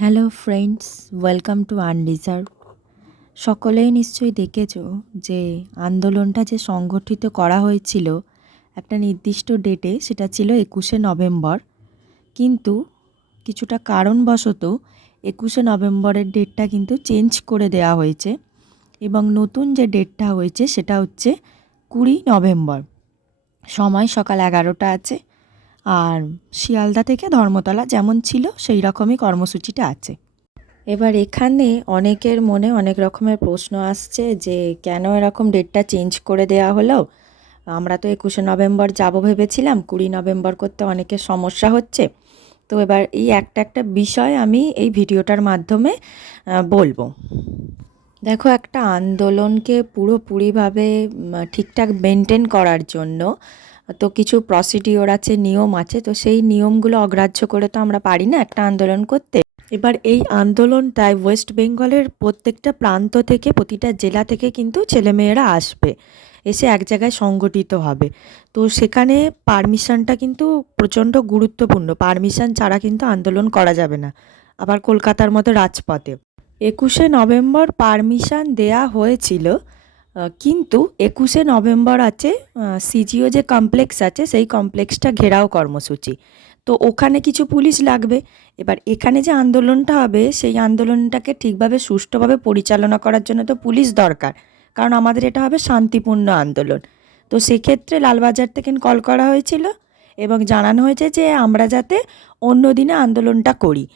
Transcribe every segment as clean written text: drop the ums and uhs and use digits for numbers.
Hello friends, welcome to আনডিজার্ভ। সকলেই নিশ্চয়ই দেখেছো যে আন্দোলনটা যে সংগঠিত করা হয়েছিল একটা নির্দিষ্ট ডেটে, সেটা ছিল 21শে নভেম্বর। কিন্তু কিছুটা কারণবশত 21শে নভেম্বরের ডেটটা কিন্তু চেঞ্জ করে দেওয়া হয়েছে এবং নতুন যে ডেটটা হয়েছে সেটা হচ্ছে 20 নভেম্বর। সময় সকাল 11টা আছে, আর শিয়ালদা থেকে ধর্মতলা যেমন ছিল সেই রকমই কর্মসূচিটা আছে। এবার এখানে অনেকের মনে অনেক রকমের প্রশ্ন আসছে যে কেন এরকম ডেটটা চেঞ্জ করে দেওয়া হলো। আমরা তো 21শে নভেম্বর যাব ভেবেছিলাম, 20 নভেম্বর করতে অনেকের সমস্যা হচ্ছে। তো এবার এই একটা বিষয় আমি এই ভিডিওটার মাধ্যমে বলবো। দেখো, একটা আন্দোলনকে পুরোপুরিভাবে ঠিকঠাক মেনটেন করার জন্য তো কিছু প্রসিডিওর আছে, নিয়ম আছে। তো সেই নিয়মগুলো অগ্রাহ্য করে তো আমরা পারি না একটা আন্দোলন করতে। এবার এই আন্দোলনটায় ওয়েস্ট বেঙ্গলের প্রত্যেকটা প্রান্ত থেকে, প্রতিটা জেলা থেকে কিন্তু ছেলেমেয়েরা আসবে, এসে এক জায়গায় সংগঠিত হবে। তো সেখানে পারমিশনটা কিন্তু প্রচণ্ড গুরুত্বপূর্ণ। পারমিশন ছাড়া কিন্তু আন্দোলন করা যাবে না, আবার কলকাতার মতো রাজপথে। 21শে নভেম্বর পারমিশন দেয়া হয়েছিল, কিন্তু 21শে নভেম্বর আছে সিজিও যে কমপ্লেক্স আছে সেই কমপ্লেক্সটা ঘেরাও কর্মসূচি। তো ওখানে কিছু পুলিশ লাগবে। এবার এখানে যে আন্দোলনটা হবে সেই আন্দোলনটাকে ঠিকভাবে সুষ্ঠুভাবে পরিচালনা করার জন্য তো পুলিশ দরকার, কারণ আমাদের এটা হবে শান্তিপূর্ণ আন্দোলন। তো সেক্ষেত্রে লালবাজার থেকে কল করা হয়েছিল এবং জানানো হয়েছে যে আমরা যাতে অন্য দিনে আন্দোলনটা করি।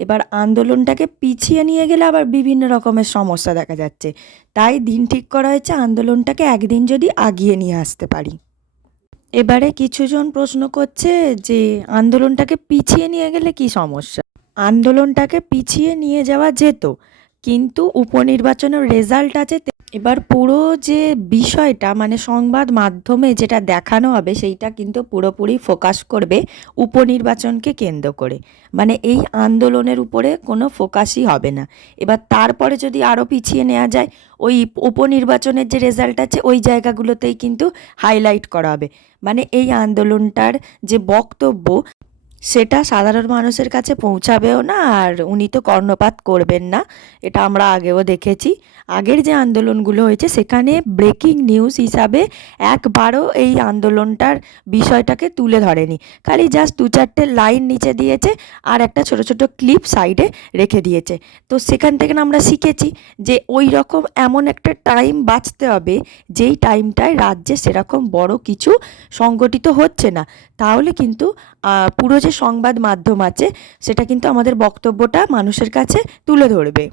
এবার আন্দোলনটাকে পিছিয়ে নিয়ে গেলে আবার বিভিন্ন রকমের সমস্যা দেখা যাচ্ছে, তাই দিন ঠিক করা হয়েছে আন্দোলনটাকে একদিন যদি আগিয়ে নিয়ে আসতে পারি। এবারে কিছুজন প্রশ্ন করছে যে আন্দোলনটাকে পিছিয়ে নিয়ে গেলে কি সমস্যা। আন্দোলনটাকে পিছিয়ে নিয়ে যাওয়া যেত, কিন্তু উপনির্বাচনের রেজাল্ট আছে। এবার পুরো যে বিষয়টা মানে সংবাদ মাধ্যমে যেটা দেখানো হবে সেইটা কিন্তু পুরোপুরি ফোকাস করবে উপনির্বাচনকে কেন্দ্র করে, মানে এই আন্দোলনের উপরে কোনো ফোকাসই হবে না। এবার তারপরে যদি আরও পিছিয়ে নেওয়া যায়, ওই উপনির্বাচনের যে রেজাল্ট আছে ওই জায়গাগুলোতেই কিন্তু হাইলাইট করা হবে। মানে এই আন্দোলনটার যে বক্তব্য সেটা সাধারণ মানুষের কাছে পৌঁছাবেও না, আর উনি তো কর্ণপাত করবেন না। এটা আমরা আগেও দেখেছি, আগের যে আন্দোলনগুলো হয়েছে সেখানে ব্রেকিং নিউজ হিসাবে একবারও এই আন্দোলনটার বিষয়টাকে তুলে ধরেনি। খালি জাস্ট 2-4টে লাইন নিচে দিয়েছে আর একটা ছোট ছোট ক্লিপ সাইডে রেখে দিয়েছে। তো সেখান থেকে আমরা শিখেছি যে ওই রকম এমন একটা টাইম বাঁচতে হবে যেই টাইমটায় রাজ্যে সেরকম বড় কিছু সংগঠিত হচ্ছে না, তাহলে কিন্তু পুরো যে সংবাদ মাধ্যম আছে সেটা কিন্তু আমাদের বক্তব্যটা মানুষের কাছে তুলে ধরবে।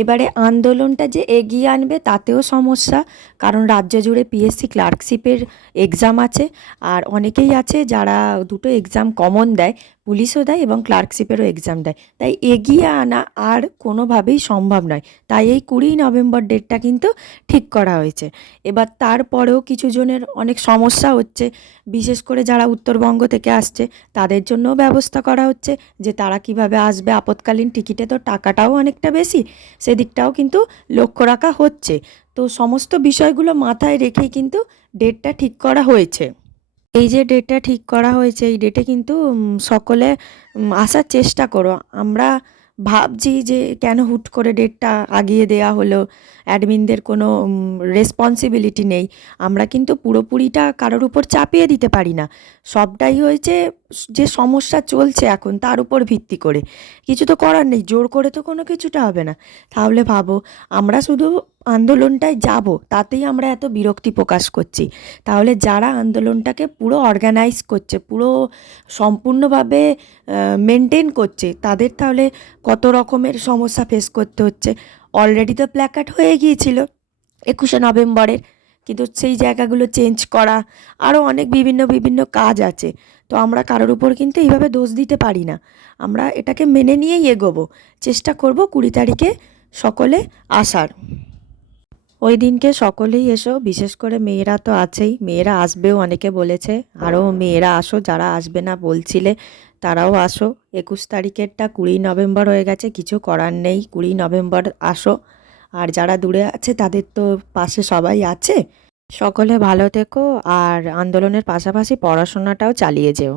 এবারে আন্দোলনটা যে এগিয়ে আনবে তাতেও সমস্যা, কারণ রাজ্য জুড়ে পিএসসি ক্লার্কশিপের এক্সাম আছে, আর অনেকেই আছে যারা দুটো এক্সাম কমন দেয়, পুলিশও দেয় এবং ক্লার্কশিপেরও এক্সাম দেয়। তাই এগিয়ে আনা আর কোনোভাবেই সম্ভব নয়, তাই এই 20 নভেম্বর ডেটটা কিন্তু ঠিক করা হয়েছে। এবার তারপরেও কিছু জনের অনেক সমস্যা হচ্ছে, বিশেষ করে যারা উত্তরবঙ্গ থেকে আসছে তাদের জন্যও ব্যবস্থা করা হচ্ছে যে তারা কিভাবে আসবে। আপৎকালীন টিকিটে তো টাকাটাও অনেকটা বেশি, সেদিকটাও কিন্তু লক্ষ্য রাখা হচ্ছে। তো সমস্ত বিষয়গুলো মাথায় রেখেই কিন্তু ডেটটা ঠিক করা হয়েছে। এই যে ডেটটা ঠিক করা হয়েছে এই ডেটে কিন্তু সকলে আসার চেষ্টা করো। আমরা ভাবছি যে কেন হুট করে ডেটটা আগিয়ে দেয়া হলো, অ্যাডমিনদের কোনো রেসপন্সিবিলিটি নেই। আমরা কিন্তু পুরোপুরিটা কারোর উপর চাপিয়ে দিতে পারি না। সবটাই হয়েছে যে সমস্যা চলছে এখন তার উপর ভিত্তি করে। কিছু তো করার নেই, জোর করে তো কোনো কিছুটা হবে না। তাহলে ভাবো, আমরা শুধু আন্দোলনটায় যাব তাতেই আমরা এত বিরক্তি প্রকাশ করছি, তাহলে যারা আন্দোলনটাকে পুরো অর্গানাইজ করছে, পুরো সম্পূর্ণভাবে মেনটেন করছে, তাদের তাহলে কত রকমের সমস্যা ফেস করতে হচ্ছে। অলরেডি তো প্ল্যাকার্ড হয়ে গিয়েছিল 21শে নভেম্বরের, কিন্তু সেই জায়গাগুলো চেঞ্জ করা, আরও অনেক বিভিন্ন কাজ আছে। তো আমরা কারোর উপর কিন্তু এইভাবে দোষ দিতে পারি না, আমরা এটাকে মেনে নিয়েই এগোবো। চেষ্টা করব 20 তারিখে সকলে আসার। ওই দিনকে সকলেই এসো, বিশেষ করে মেয়েরা তো আছেই, মেয়েরা আসবেও অনেকে বলেছে। আরও মেয়েরা আসো, যারা আসবে না বলছিলে তারাও আসো। 21 তারিখেরটা 20 নভেম্বর হয়ে গেছে, কিছু করার নেই, 20 নভেম্বর আসো। আর যারা দূরে আছে তাদের তো পাশে সবাই আছে। সকলে ভালো থেকো, আর আন্দোলনের পাশাপাশি পড়াশোনাটাও চালিয়ে যেও।